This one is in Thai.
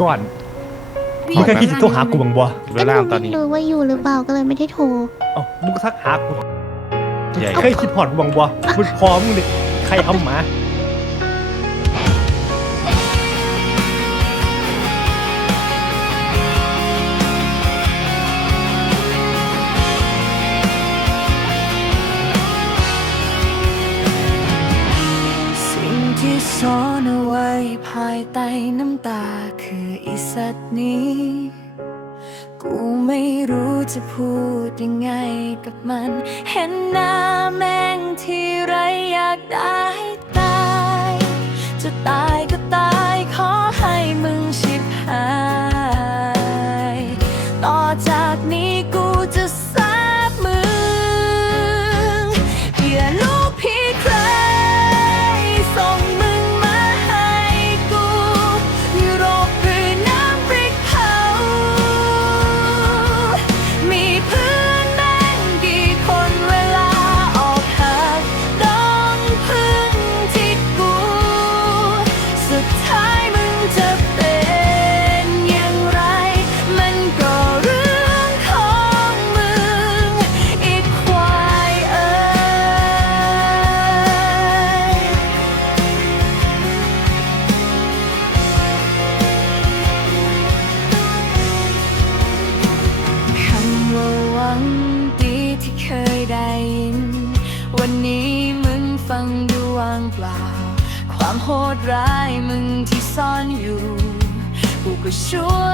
ก่อนมึงเคยคิดจะโทรหากูบ้างบ่เวก็ลาหนูตอนไม่นี้รู้ว่าอยู่หรือเปล่าก็เลยไม่ได้โทร เอ้ามึงก็ทักหากูใหญ่เคยคิดพอดกูบ้างบ่มึงพอมึงดิใครทำหมา ภายใต้น้ำตาคืออีสัตว์นี้ กูไม่รู้จะพูดยังไงกับมัน เห็นหน้าแม่งที่ไรอยากได้ตาย จะตายก็ตาย ความโหดร้ายมึงที่ซ่อนอยู่ กูก็ช่วย